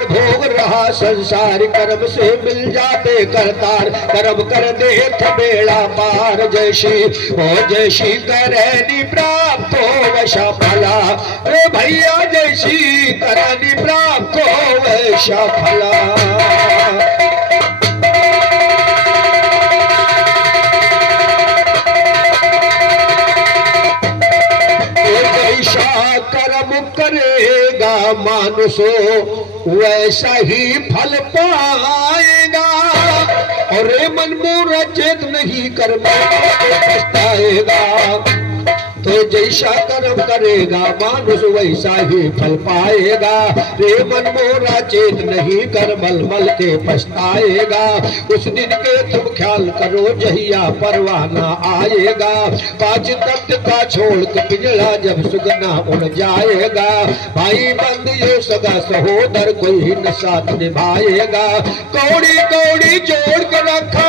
भाग भोग रहा संसार, कर्म से मिल जाते करतार, कर्म कर दे बेड़ा पार। जैसी हो जैसी करनी प्राप्त हो वैसा फला, रे भैया जैसी करनी प्राप्त हो वैसा फला। जैसा कर्म करेगा मानुषो वैसा ही फल पाएगा, और मन मोरा चेत नहीं कर्म पछताएगा। तो जैसा कर्म करेगा मानुष वैसा ही फल पाएगा, रे मन मोरा चेत नहीं कर मल मल के पछताएगा। उस दिन के तुम ख्याल करो जहिया परवाना आएगा, पांच तख्त का छोड़ के पिंजड़ा जब सुगना उड़ जाएगा। भाई बंद ये सगा सहोदर कोई ही न साथ निभाएगा, कौड़ी कौड़ी जोड़ कर रखा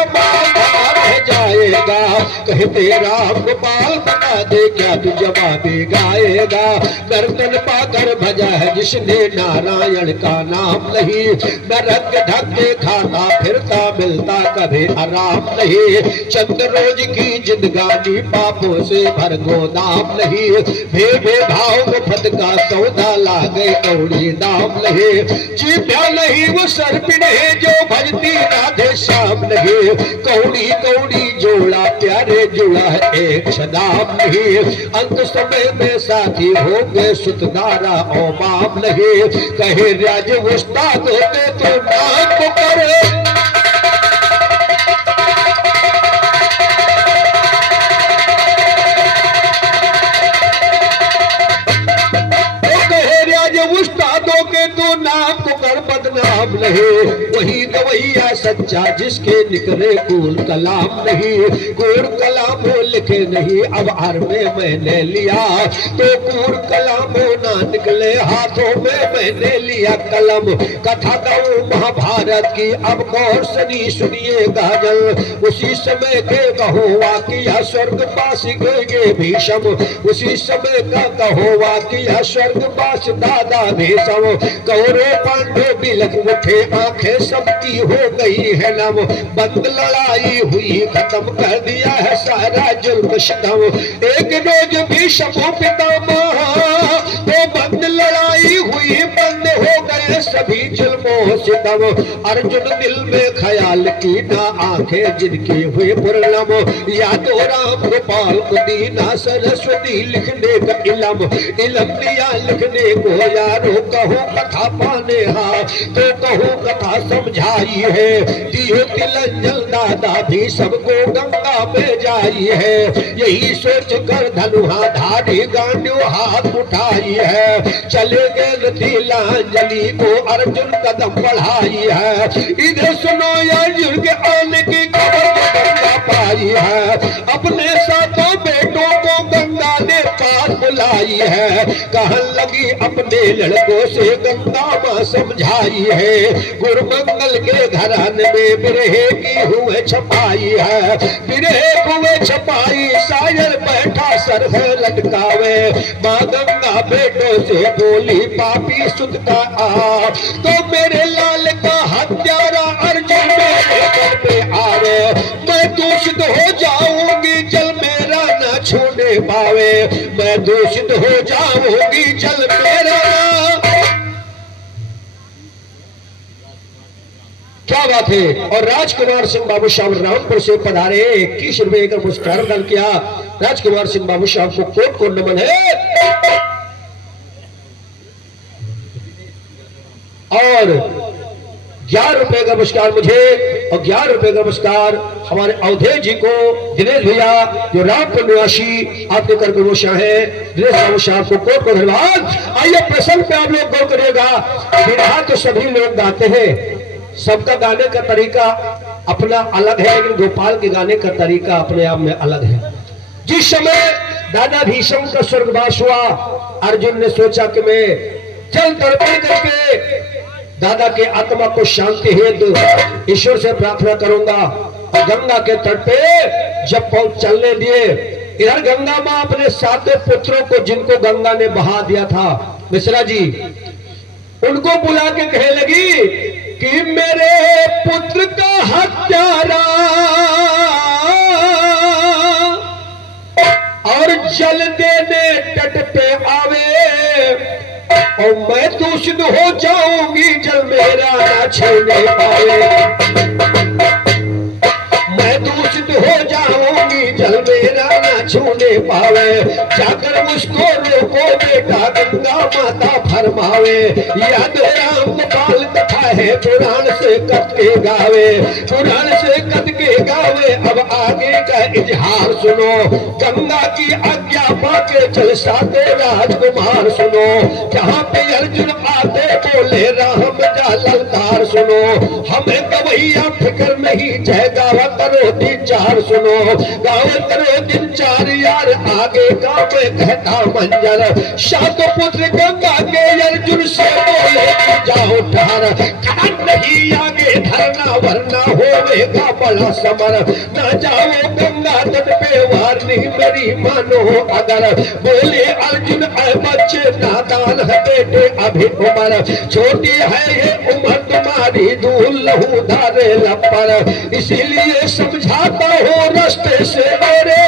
रह जाएगा। कहते राम गोपाल बना दे क्या तू जवाबी गाएगा। नर्तन पाकर भजा है जिसने नारायण का नाम नहीं, नरक ढके खाता फिरता मिलता कभी आराम नहीं। चंद रोज की जिंदगानी पापों से भर गोदाम नहीं, भेदे भाव मुफ्त का सौदा लागे कौड़ी दाम नहीं। जीव्या नहीं वो सर्पिण है जो भजती राधे श्याम नहीं, कौड़ी कौड़ी जोड़ा प्यारे जुड़ा है एक सदाम नहीं। अंत समय में साथी होंगे सुतदारा और बाप नहीं, कहे राज उस्ताद होते तो नाम को करे। तो नाम को कर बदनाम नहीं, वही गवैया सच्चा जिसके निकले कूल कलाम नहीं। कूर कलाम लिखे नहीं अब हर में मैंने लिया, तो कूर कलाम ना निकले हाथों में मैंने लिया कलम। कथा गाऊं महाभारत की अब गौर सनी सुनिए गाजल, उसी समय के कहो वाकिया स्वर्गवासी गए भीषम, उसी समय का कहो वाकिया स्वर्गवास दादा भीषम। कौरव पांडव बिलख उठे आंखें सबकी हो गई है नम, बंद लड़ाई हुई खत्म कर दिया है सारा जुल्म सितम। एक रोज भी शबो पितामह तो बंद लड़ाई हुई, बंद हो गए सभी जुल्मों सितम। अर्जुन दिल में ख्याल की ना आंखें जिनकी हुई पूर्णम, यादो राम गोपाल को दीना सरस्वती लिखने का इलम। इलम दिया लिखने को यारो कहो कथा पाने हा, तो कहो कथा समझाई है। दियो तिलंजल दादा भी सबको गंगा में जाई है, यही सोच कर धनुहा धारी गांडियो हाथ उठाई है। चले गए तिलांजलि को अर्जुन कदम बढ़ाई है, इधर सुनो अर्जुन के आने की खबर गंगा पाई है। अपने साथों बेटों को गंगा ने पास बुलाई है, कहन लगी अपने लड़कों से गंगा मां समझाई है। गुरुमंगल के घराने में बिरहे की हुए छपाई है, बिरहे हुए छपाई शायर बैठा सर है लटकावे। माँ गंगा बेटों से बोली पापी सुत का आ, तो मेरे लाल का हत्यारा अर्जुन मेरे पे आवे। मैं दूषित हो जाऊंगी जल मेरा न छूने पावे, मैं दूषित हो जाऊंगी जल मेरा। क्या बात है। और राजकुमार सिंह बाबू साहब रामपुर से पधारे, 21 रुपए का पुरस्कार दान किया। राजकुमार सिंह बाबू साहब को कोट कोट नमन है। और 11 रुपए का पुरस्कार मुझे और 11 रुपए का पुरस्कार हमारे अवधेश जी को, दिनेश भैया जो रामपुर निवासी आपके कर गुरुशा है, दिनेश बाबू साहब को कोट को धन्यवाद। आइए प्रसंग पे आप लोग गौर करिएगा। बिरहा तो सभी लोग गाते हैं, सबका गाने का तरीका अपना अलग है, लेकिन गोपाल के गाने का तरीका अपने आप में अलग है। जिस समय दादा भीष्म का स्वर्गवास हुआ, अर्जुन ने सोचा कि मैं जल तड़पण करके दादा के आत्मा को शांति हेतु ईश्वर से प्रार्थना करूंगा। और गंगा के तट पे जब पहुंच चलने दिए, इधर गंगा मां अपने 7 पुत्रों को जिनको गंगा ने बहा दिया था, मिश्रा जी, उनको बुला के कहने लगी दूषित हो जाऊंगी जल मेरा ना छूने पावे, मैं दूषित हो जाऊंगी जल मेरा ना छूने पावे, जाकर मुझको रोको बेटा गंगा माता फरमावे, याद राम गोपाल कथा है पुराण से कत के गावे, पुराण से कत के गावे। अब आगे का इतिहास सुनो, गंगा की आज्ञा पाके चल साते राजकुमार सुनो, जहाँ पे अर्जुन आते बोले राम जा ललकार सुनो, हमें गवैया फिक्र नहीं जय गावा करो दिन चार सुनो, गावा करो दिन चार यार, आगे का मैं कहता मंजर, सात पुत्र गंगा के अर्जुन से बोले जाओ ठार, नहीं आगे धरना वरना होवेगा बड़ा समर, न जाओ गंगा तट पे वार नहीं मेरी मानो अगर, बोले अर्जुन ऐ बच्चे नादान है बेटे अभी उम्र, छोटी है ये उम्र तुम्हारी दूर लहू धारे लपर, इसीलिए समझाता हूँ रास्ते से मेरे,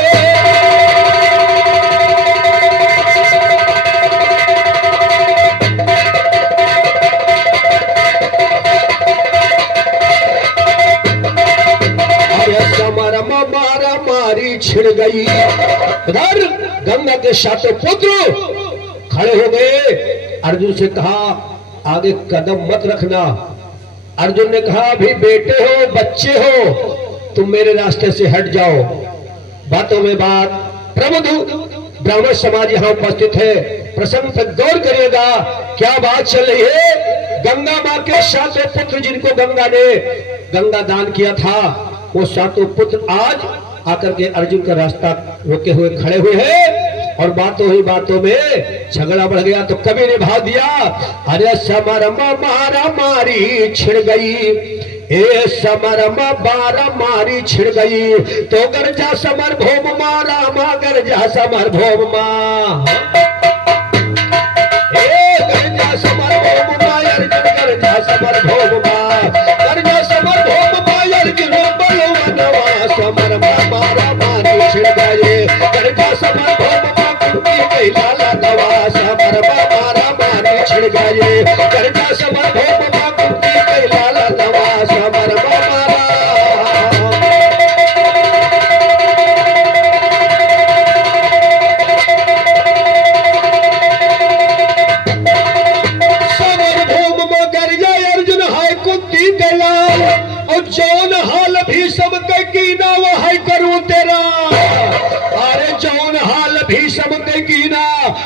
मारा मारी छिड़ गई। उधर गंगा के सातों पुत्र खड़े हो गए, अर्जुन से कहा आगे कदम मत रखना। अर्जुन ने कहा अभी बेटे हो बच्चे हो, तुम मेरे रास्ते से हट जाओ। बातों में बात, प्रबुद्ध ब्राह्मण समाज यहाँ उपस्थित है, प्रसंग पर गौर करिएगा क्या बात चल रही है। गंगा माँ के सातों पुत्र जिनको गंगा ने गंगा दान किया था, वो सातों पुत्र आज आकर के अर्जुन का रास्ता रोके हुए खड़े हुए हैं, और बातों ही बातों में झगड़ा बढ़ गया तो कवि ने भाव दिया, अरे समरमा मारा मारी छिड़ गई, ए समरमा बारा मारी छिड़ गई, तो गरजा समर भोम मारा माँ गरजा समर भोम माँ, गरजा समर भोम माँ अर्जुन गरजा समर भोम माँ, गरजा समर भोम माँ अर्जुन समर मारा मारी छिड़ गए, गरजा समर भोम माँ कुंती गई लाला दवा, समर मारा मारी छिड़ गए, गरजा समर भोम माँ कुंती गई लाला दवा, समर मारा। समर भोम माँ गरजा अर्जुन है कुंती गया, और जौन हाल भी सब कीना वो है करूं तेरा, अरे जौन हाल भी सब कीना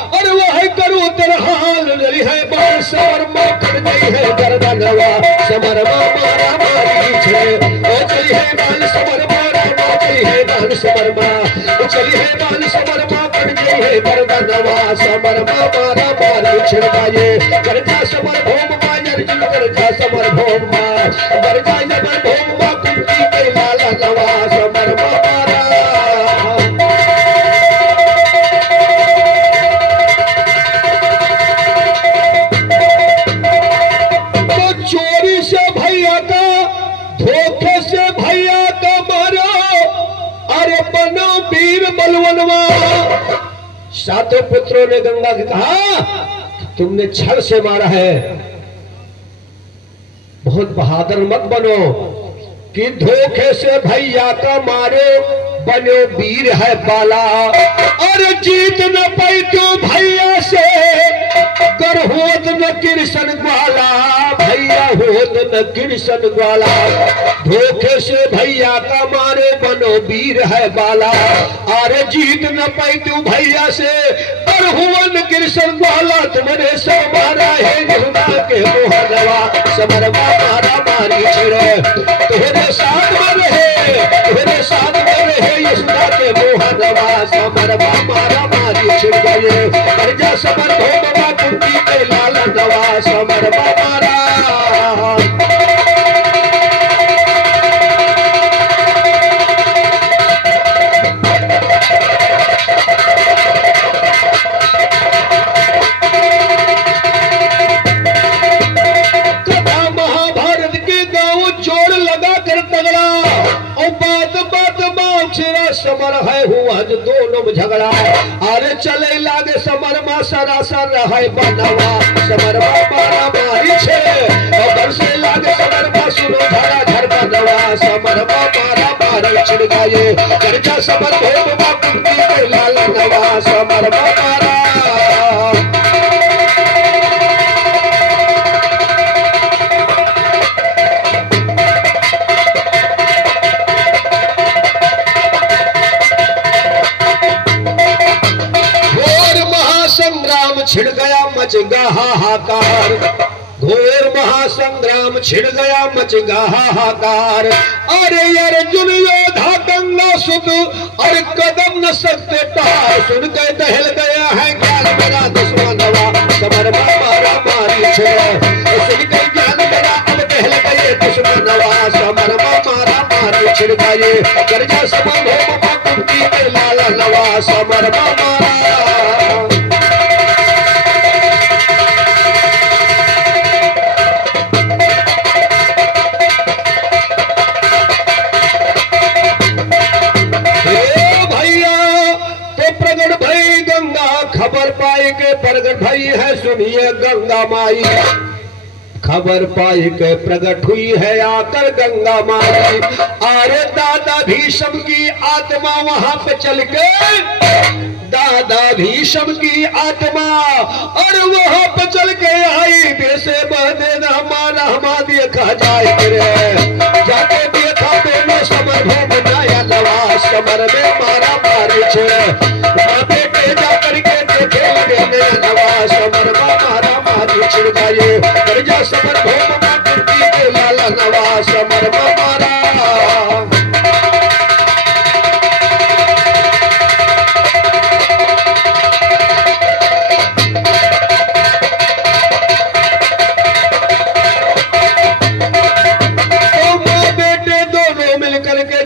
और वो है करूं तेरा हाल, जली है बाल समर माँ कर गई है गर्दनवा, समर मारा मारी छे, ओ चली है बाल समर मारा माँ, चली है बाल समर माँ, चली है बाल समर माँ कर गई है गर्दनवा, समर मारा मारी छिड़ गए, गरजा समर भोम माँ अर्जुन गरजा समर भोम माँ, गरजा समर भोम माँ कुंती गई लाला दवा, समर मारा। तो चोरी से भैया का, धोखे से भैया का मारो, अरे बनो वीर बलवनवा। सातों पुत्रों ने गंगा से कहा तुमने छल से मारा है, बहुत बहादुर मत बनो, कि धोखे से भैया का मारो बनो वीर है बाला, और जीत न पाई तो भैया से कर होत न कृष्ण ग्वाला, भैया होत न कृष्ण ग्वाला, धोखे से भैया का मारे बनो वीर है बाला, और जीत न पाई तू भैया से कर हुवन कृष्ण ग्वाला, तुम्हारे सो मारा है यमुना के मोहनवा, समर मारा मारी छिड़े, तुम्हारे साथ में रहे, तुम्हारे साथ में रहे यमुना के मोहनवा, समर मारा मारी छिड़ गए, कर्जा समर भोगवा कुंती के लाला दवा, समर मारा। समर है हुआ जो दोनों में झगड़ा। अरे चले लागे समर मा सरासर रहे बनवा समर मारा मारी छे और से लागे समर मा सुनो धरा घर बनवा समर मारा मारी छिड़काए करजा समर भोग मा कुंती के लाल नवा समर मारा। छिड़ गया मच गया हाहाकार, घोर महासंग्राम छिड़ गया मच गया हाहाकार। अरे अर्जुन योधा गंगा सुत और कदम न सकते पार सुन के दहल गया है ज्ञान मेरा दुश्मनवा समर मारा मारी छे सुन के ज्ञान मेरा अब दहल गए दुश्मनवा समर मारा मारी छिड़ गए करजा समर हो कुंती के लाला नवा समर मारा। खबर पाई के प्रगट भई है सुनिए गंगा माई खबर पाई के प्रगट हुई है आकर गंगा माई। अरे दादा भीष्म की आत्मा वहां पे चल के दादा भीष्म की आत्मा और वहां पे चल के आई बेसे बहने हमारा हमा देखा जाए जाके देखा दोनों समर भूम बनाया नवा समर में मारा मारे छे बेटे जा करके देखे लगे नवा समर मारा मारी छिड़काए करजा समर भूम मा कुंती के लाला नवा समर मारा।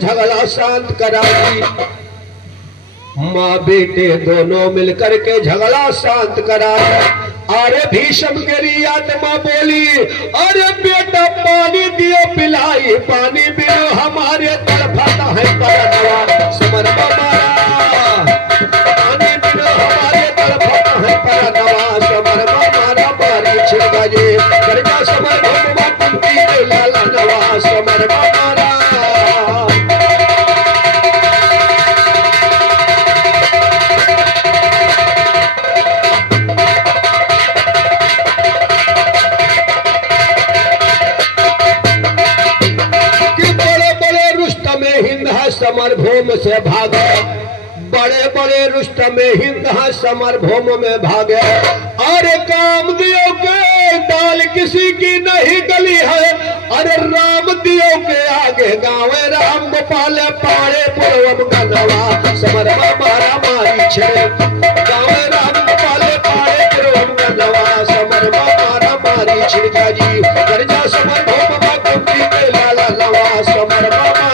झगड़ा शांत कराई माँ बेटे दोनों मिलकर के झगड़ा शांत कराया। अरे भीष्म के आत्मा बोली अरे बेटा पानी दियो पिलाई पानी बिनो हमारे तड़फता है परनवा समर मारा पानी बिनो हमारे तड़फता है परनवा समर मारा मारी छिड़काए करजा समर भूमा कुंती के लाला नवा समर मारा। समर भूम से भागे बड़े बड़े रुस्तम हिंद समर भूम में भागे। अरे काम दियो के दाल किसी की नहीं गली है अरे राम दियो के आगे गावे राम गोपाल पाड़े पूर्वम गनवा समर मारा मारी छे गावे राम गोपाल पाड़े पूर्वम गनवा समर मारा मारी छिड़का जी करजा समर भूम मा कुंती के लाला नवा समर मारा।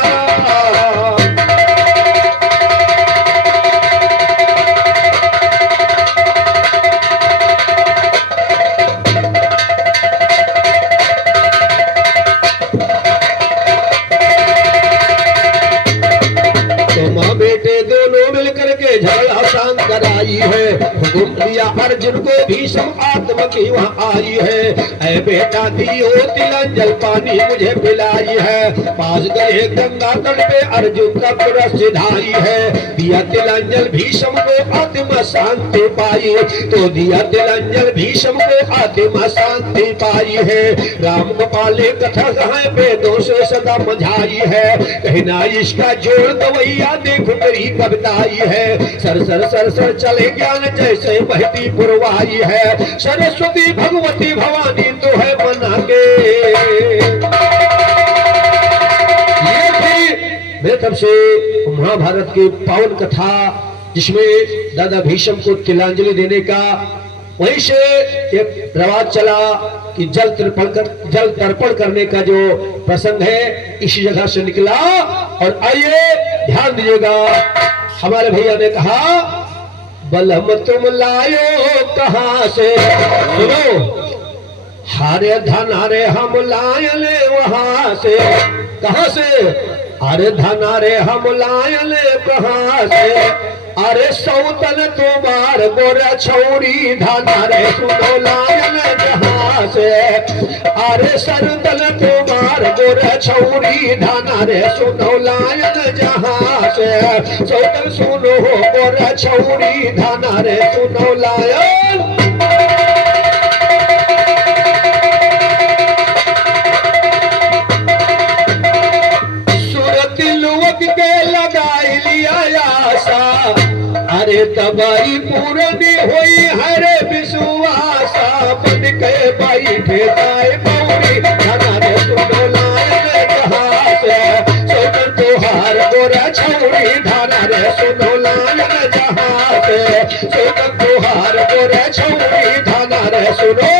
झगड़ा शांत कराई है हुकुम दिया अर्जुन को भीष्म आत्मा की वहाँ आई है ऐ बेटा दियो तिलंजल पानी मुझे पिलाई है पास गए गंगा तट पे अर्जुन का पुरुष सिधाई है दिया तिलंजल भीष्म को आत्मा शांति पाई तो दिया तिलंजल भीष्म को आत्मा शांति पाई है राम गोपाल कथा कहाँ वेदों से सदा मझाई है कहना इसका जोड़ गवैया देखो मेरी कविताई है सर सर सर सर चले ज्ञान जैसे बहती पुरवाई है सरस्वती भगवती भवानी तो है बना के। ये थी मेरे तरफ से महाभारत की पावन कथा जिसमें दादा भीष्म को तिलांजलि देने का वहीं से एक रवाज चला कि जल तर्पण करने का जो प्रसंग है इसी जगह से निकला। और आइए ध्यान दीजिएगा हमारे भैया ने कहा बलम तुम लायो कहां से सुनो हारे धन हारे हम लाए वहां से कहां से अरे धना रे हम लायल कहाँ से, अरे सौतन तुम्हार गोर छौरी धना रे सुनो लायल जहाँ से, अरे सरतन तुम्हार गोर छौरी धना रे सुनो लायल जहाँ से, सौतन सुनो गोर छौरी धना रे सुनो लायल। अरे तबाई पूरनी हुई हरे विश्वासा, बन के बैठे जाए बौरी धना रे सुनो लायल जहाँ से, सौतन तुहार गोरा छौरी धना रे सुनो लायल जहाँ से, सौतन तुहार गोरा छौरी धना रे सुनो।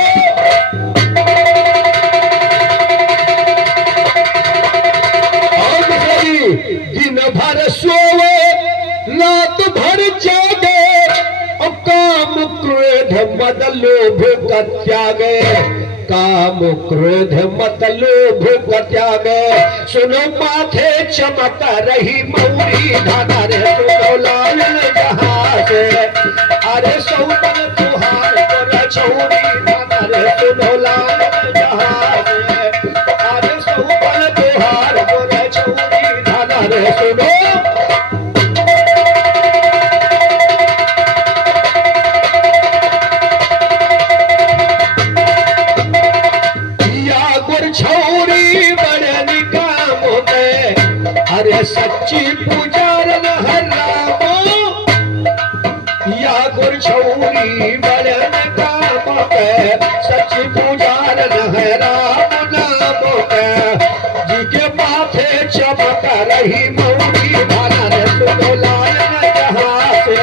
दिन भर सोवे रात भर जागे, और काम क्रोध मद लोभ का त्यागे, काम क्रोध मत लोभ का त्यागे, सुनो माथे चमक रही मौरी धना रे सुनो लायल जहाँ से, अरे सौतन तुहार गोर छौरी धना रे सुनो लायल जहाँ से, अरे सौतन तुहार गोर छौरी धना रे सुनो। अरे सच्ची पुजारन है रामो, या गुर छौरी बड़न काम के, सच्ची पुजारन है राम नाम के, जी के माथे चमक रही मौरी धना रे सुनो लायल जहाँ से,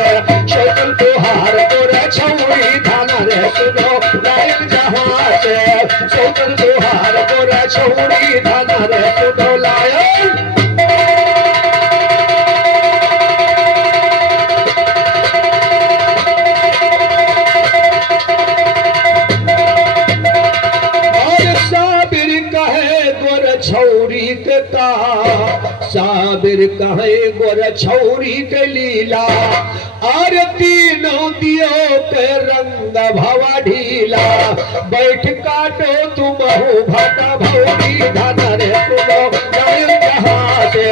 सौतन तुहार गोर छौरी धना रे सुनो लायल जहाँ से, सौतन तुहार गोर छौरी धना रे सुनो लायल। छौरी के का साबिर कहे गोर छौरी के लीला, और तीनों दियो के रंग भवा ढीला, बैठ काटो तुम भाटा भौरी धना रे सुनो लायल जहाँ से,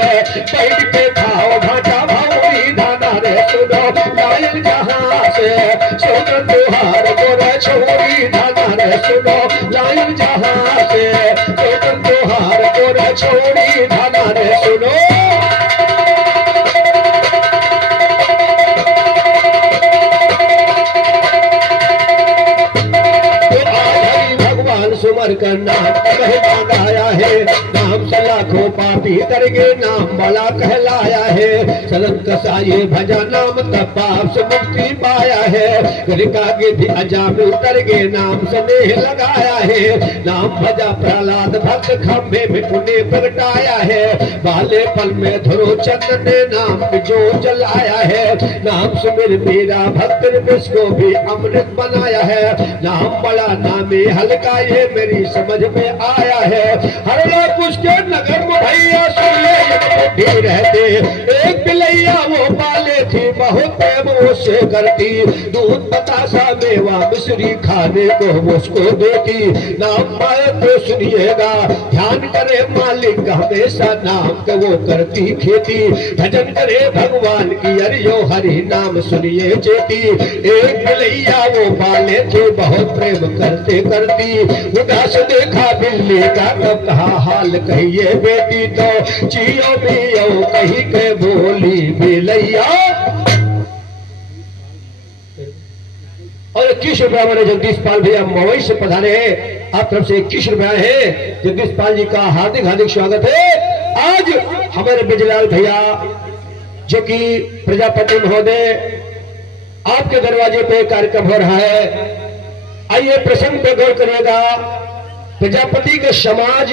बैठ के खाओ भाटा भौरी धना रे सुनो लायल जहाँ से, सौतन तुहार गोर छौरी धना रे सुनो लायल जहाँ से, सौतन तुहार गोर छौरी धना रे सुनो। सुमर का नाम कहलाया है, नाम से लाखों पापी करगे नाम बड़ा कहलाया है, सलन कसाये भजा नाम तब पाप से मुक्ति पाया है, गरिका गिद्धि अजाब उतरगे नाम से नेह लगाया है, नाम भजा प्रहलाद भक्त खंभे में पुण्य प्रगटाया है, बाले पल में ध्रुव चंद्र ने नाम जो जलाया है, नाम सुमिर मेरा भक्त विष को भी अमृत बनाया है, नाम बड़ा नामे हल्का ये मेरी समझ में आया है, हर लोग उसके नगर में भैया सुन ले रहते, एक बिलैया वो पाले थी बहुत प्रेम उससे करती, दूध बतासा मेवा मिश्री खाने को उसको देती, नाम पाए तो सुनिएगा ध्यान करे मालिक हमेशा नाम के वो करती खेती, भजन करे भगवान की अरियो हरि नाम सुनिए चेती, एक बिलैया वो पाले थे बहुत प्रेम करते करती, उदास देखा बिल्ली का कब कहा हाल कहिए बेटी, तो जियो पियो कही के बोली बिलैया। और 21 रुपया मैंने जगदीश पाल भैया मवई से पधारे हैं, आप तरफ से 21 रुपया है, जगदीश पाल जी का हार्दिक हार्दिक स्वागत है। आज हमारे बिजलाल भैया जो कि प्रजापति महोदय आपके दरवाजे पे कार्यक्रम हो रहा है, आइए प्रसंग पे गौर करिएगा, प्रजापति के समाज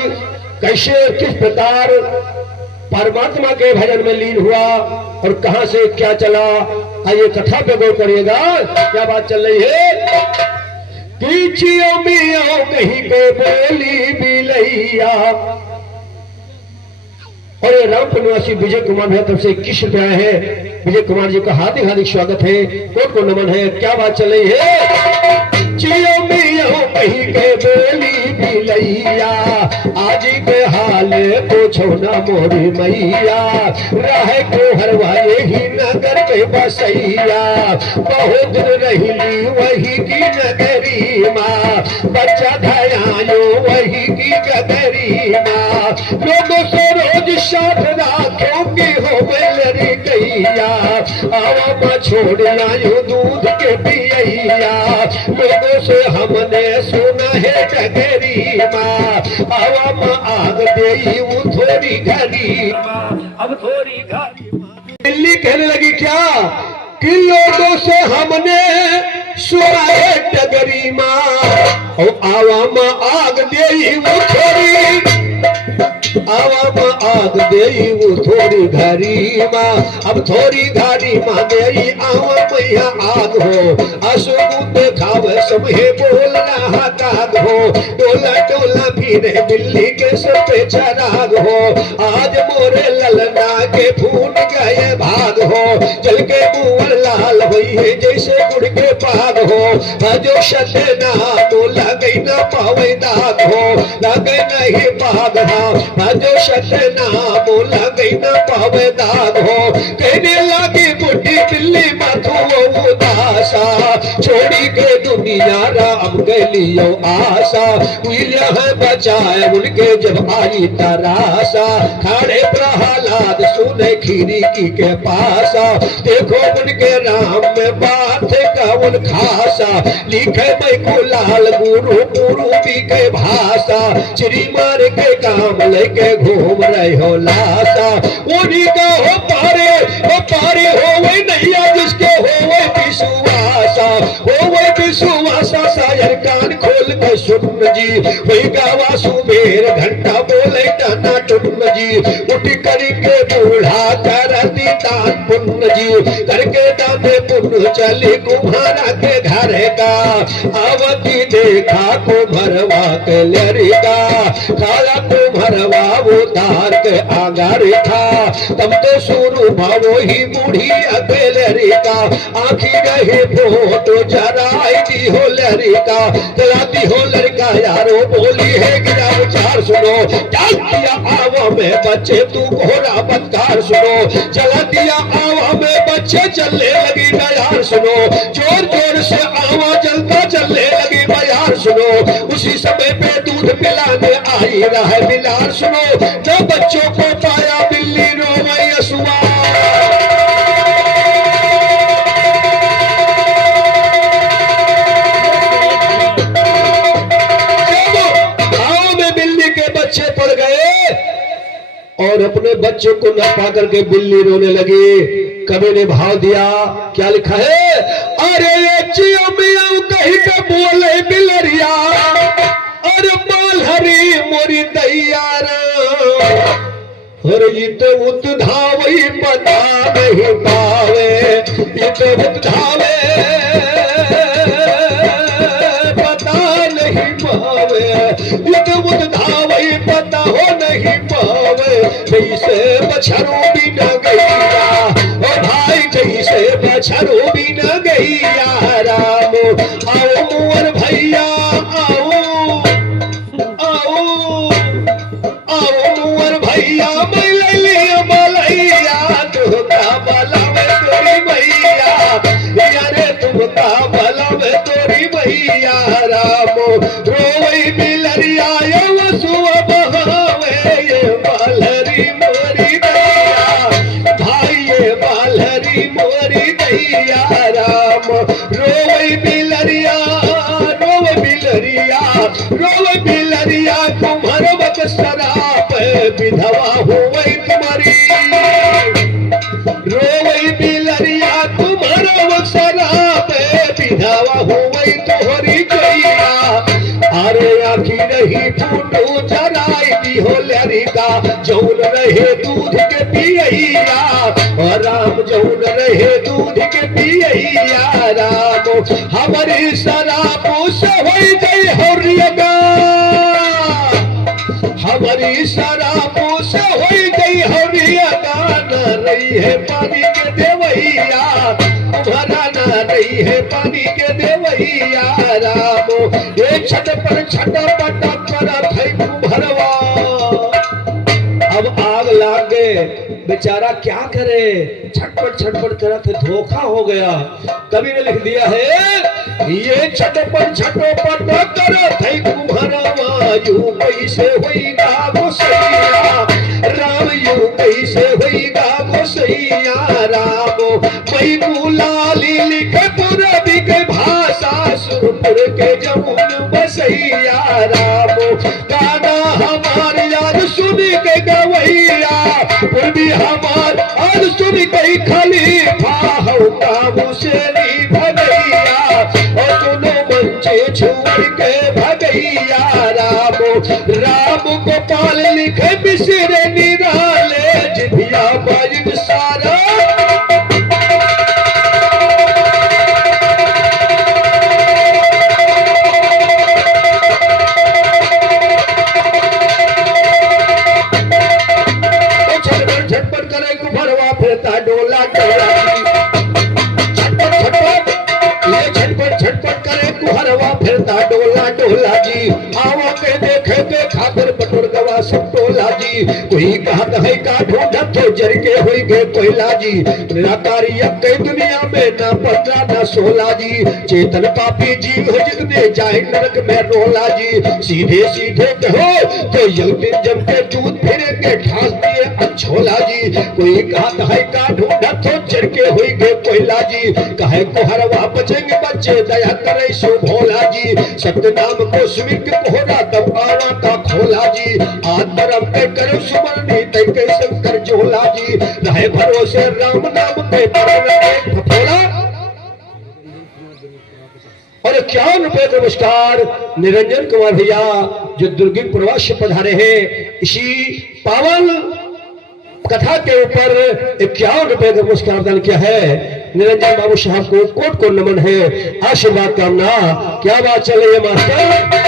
कैसे किस प्रकार परमात्मा के भजन में लीन हुआ और कहां से क्या चला, आइए कथा पे गौर करिएगा। क्या बात चल रही है कि जियो मियो कहीं पे बोली बिलैया, और ये रामपुर निवासी विजय कुमार भैया तरफ से 21 रुपया है। विजय कुमार जी का हार्दिक हार्दिक स्वागत है, कोट को नमन है। क्या बात चल रही है? जियो मियो कहीं के बोली बिलैया, आज के हाल पूछो ना मोरी मैया, रह को हरवाए ही नगर के बसैया, बहुत दिन रही वही की नगरी माँ, बच्चा धयायो वही की गगरी माँ, लोगों से रोज साथ राखों की हो मेरी कैया, आवा छोड़ आयो दूध के पियैया, लोगों से हमने सुना है डगरी माँ, आवा माँ आग दे वो थोड़ी घड़ी, अब थोड़ी घड़ी। दिल्ली कहने लगी क्या कि लोगों से हमने सुना है डगरी माँ, आवा माँ आग दे वो थोड़ी, आवा माँ आग दे वो थोड़ी घड़ी माँ, अब थोड़ी घड़ी माँ दे आवा मैया आग हो, अशोक खावे समहे बोल रहा काग हो, डोला डोला फिरे बिल्ली के सर पे चराग हो, आज मोरे ललना के फूल गए भाग हो, जल के मुंह लाल हुई है जैसे गुड़ के पाग हो, जो शतना तो लगे न पावे दाग हो, लगे नहीं पाग हो, जो शतना तो लगे न पावे दाग हो, कहने लगी बुढ़ी बिल्ली माथू उदासा, छोड़ी के दुनिया राम के लियो आशा, है बचाए उनके जब आई तरासा, खड़े प्रहलाद सुने खीरी की के पासा, देखो उनके राम में बात का उन खासा, लिखे मैं को लाल गुरु गुरु भी के भाषा, चिरी मार के काम लेके घूम रहे हो लाशा, उन्हीं का हो पारे हो वही नैया जिसके हो वही विश्वासा, हो वही विश्वासा, शायर कान खोल के सुन जी, वही गावा सुबेर घंटा बोले टाना टुन जी, उठ करके बूढ़ा करती दान पुण्य जी, करके दाने पुण्य चली कुम्हारा के घर का, अवधि देखा कुम्हरवा के लड़का, खाया कुम्हरवा वो तार के आगार था, तब तो शुरू भावो ही बूढ़ी अकेले रिका, आखी रहे फोटो जराई दी हो लड़का, जलाती हो लड़का यारो बोली है गिरा विचार सुनो, डाल दिया आवा में बच्चे तू घोड़ा बदकार सुनो, जला दिया आवा में बच्चे चलने लगी बयार सुनो, जोर जोर से आवा जलता चलने लगी बयार सुनो, उसी समय पे दूध पिलाने आई रहा बिलार सुनो, जो बच्चों को पाया बिल्ली रोवे यसुआ, बच्चे पड़ गए और अपने बच्चों को न पा करके बिल्ली रोने लगी। कवि ने भाव दिया, क्या लिखा है? अरे ये जियो मियाँ कहीं का बोले बिलरिया, अरे बाल हरी मोरी दैयारा, अरे ये तो उतधावे पता नहीं पावे, ये तो उतधावे पता नहीं पावे, ये तो उतधावे पता हो नहीं पावे, जैसे बछरू भी न गैया, ओ भाई जैसे बछरू भी न गैया, राम आओ मुअर भैया आओ आओ आओ मुअर भैया, मैं ले लिया बलैया, तुमका बला में तोरी भैया, यारे तुमका बला में तोरी भैया, राम रोई बिलरिया ये वसुआ बहावे, ये बालहरी मोरी दैया, भाई ये बालहरी मोरी दैया, राम रोई बिलरिया रोई बिलरिया, कुम्हर बक शराब विधवा हुई तुम्हारी, रोई बिलरिया कुम्हर बक शराब विधवा हुई तुम्हारी गैया, अरे आखी रही फूटू जराई दी हो लड़का, जौन रहे दूध के पियैया, राम जौन रहे दूध के पियैया, राम हमारी शराब से हो गई हो रियगा, हमारी शराबों से हो गई हरी अदा, न रही है पानी के देवैया तुम्हारा, न रही है पानी के देवैया रामो। ये छटपट छटपट करत है कुम्हरवा, अब आग लागे बेचारा क्या करे, छटपट छटपट करत है, धोखा हो गया। कवि ने लिख दिया है ये छटपट छटपट करत है कुम्हरवा, यूं कैसे होइगा गोसैया राम, यूं कैसे होइगा गोसैया राम। मई गुलाली लिखे पूरबी के भाषा, सुरपुर के जमुन बसैया राम। गाना हमार यार सुन के गवैया, पूर्वी हमार आज सुन गई खलीफा, हो काबू से नी भगैया, और दोनों मंचे छोड़ के भगैया राम। राम गोपाल लिखे बिसरे निराले, जिभिया बाजिब सारा डोला डोला, झटपट झटपट ये झटपट झटपट करे कुहरवा फिरता डोला डोला जी। आवा के देखे के खाकर बटोर गवा सब टोला जी। कोई कहत है का ढूंढत तो जर के होई गए कोयला जी। निराकारी के दुनिया में ना 15 ना 16 जी। चेतन पापी जीव हो जितने जाए नरक में रोला जी। सीधे सीधे कहो तो यलबिन जम के दूध फिरे के ठास दिए अछोला जी। कोई कहत है का ढूंढत तो जर के होई गए कोयला जी। कहे कुहरवा बचेंगे बच्चे दया करे सो भोला जी। सत्य नाम को सुमिर के कोहरा तब आवा का खोला जी। आत्मरम पे करो सुमरनी तैके शंकर जोला जी। रहे भरोसे राम नाम पे परम एक फफोला। और 51 रुपए का नमस्कार निरंजन कुमार भैया जो दुर्गी प्रवास से पधारे हैं। इसी पावन कथा के ऊपर 51 रुपए का पुरस्कार दान किया है। निरंजन बाबू साहब को कोट को नमन है, आशीर्वाद कामना। क्या बात चल रही है मास्टर?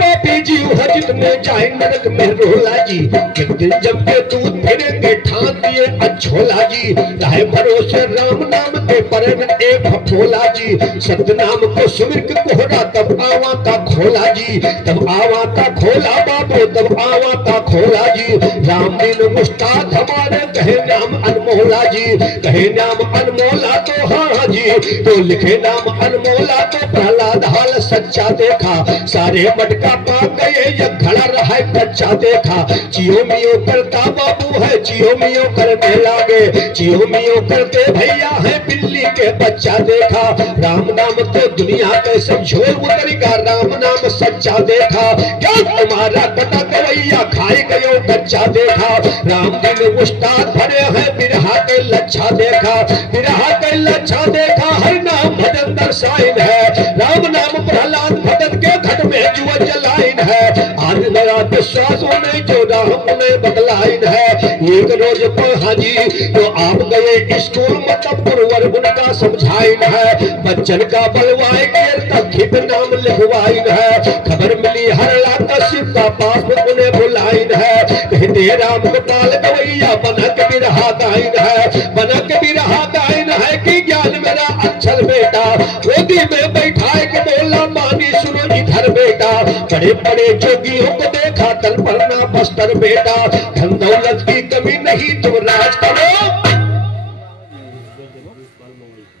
पापी जीव है जितने जाए नरक में रोला जी। एक दिन जब के दूध फिरेंगे ठान दिए अछोला जी। रहे भरोसे राम नाम के परम एक फफोला जी। सत्य नाम को सुमिर के कोहरा तब आवा का खोला जी। तब आवा का खोला बाबू तब आवा का खोला जी। राम दिन मुस्ताद हमारे कहे नाम अनमोला जी। कहे नाम अनमोला तो हाँ जी। तो लिखे नाम अनमोला तो प्रहलाद हाल सच्चा देखा। सारे मटका पा गए ये खड़ा रहा कच्चा देखा। चियो मियो करता बाबू है चियो मियो करने लागे। चियो मियो करते भैया है बिल्ली के बच्चा देखा। राम नाम तो दुनिया के सब झोल उतरेगा। राम नाम सच्चा देखा। क्या तुम्हारा कटा गवैया खाए गयो बच्चा देखा। राम दिन उस्ताद भरे हैं बिरहा के लच्छा देखा। बिरहा के लच्छा देखा। हर नाम भजन दर्शाइन है। राम नाम प्रहलाद भगत के घट में जुआ जलाइन है। आज नया विश्वास होने जो राम ने बदलाइन है। एक रोज पढ़ा जी तो आप गए स्कूल मतलब पुरवर उनका समझाइन है। बच्चन का बलवाए तक नाम लिखवाइन है। खबर मिली हर लाख शिव का पास में उन्हें बुलाइन है। कहते राम गोपाल गवैया बना के बिरहा गाइन है। बना के बिरहा गाइन है कि ज्ञान मेरा अच्छल बेटा। गोदी में बैठाए के बोला मानी सुनो इधर बेटा। बड़े बड़े जोगियों को देखा तल पर ना बस्तर बेटा। धन दौलत की कमी नहीं तुम राज करो।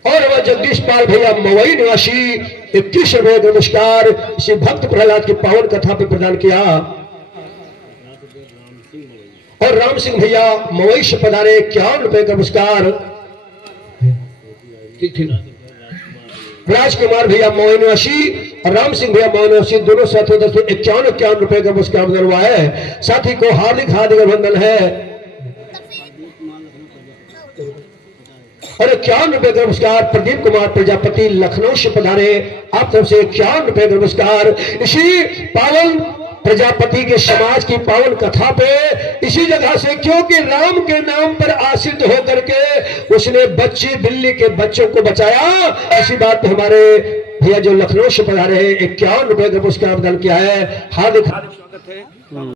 और वह जगदीश पाल भैया मवई निवासी 21 रुपए का नमस्कार इसी भक्त प्रहलाद की पावन कथा पे प्रदान किया। और राम सिंह भैया मवई से पधारे 51 रुपए का नमस्कार। राजकुमार भैया मवई निवासी और राम सिंह भैया मवई निवासी दोनों साथियों 51 रुपए का पुरस्कार हुआ है। साथी को हार्दिक हार्दिक अभिनंदन है। और 51 रुपए का नमस्कार प्रदीप कुमार प्रजापति लखनऊ से पधारे। आप सबसे 51 रुपए का नमस्कार इसी पावन प्रजापति के समाज की पावन कथा पे इसी जगह से, क्योंकि राम के नाम पर आश्रित होकर के उसने बच्ची बिल्ली के बच्चों को बचाया। इसी बात पे हमारे भैया जो लखनऊ से पधारे हैं 51 रुपए का पुरस्कार प्रदान किया है। हार्दिक स्वागत है।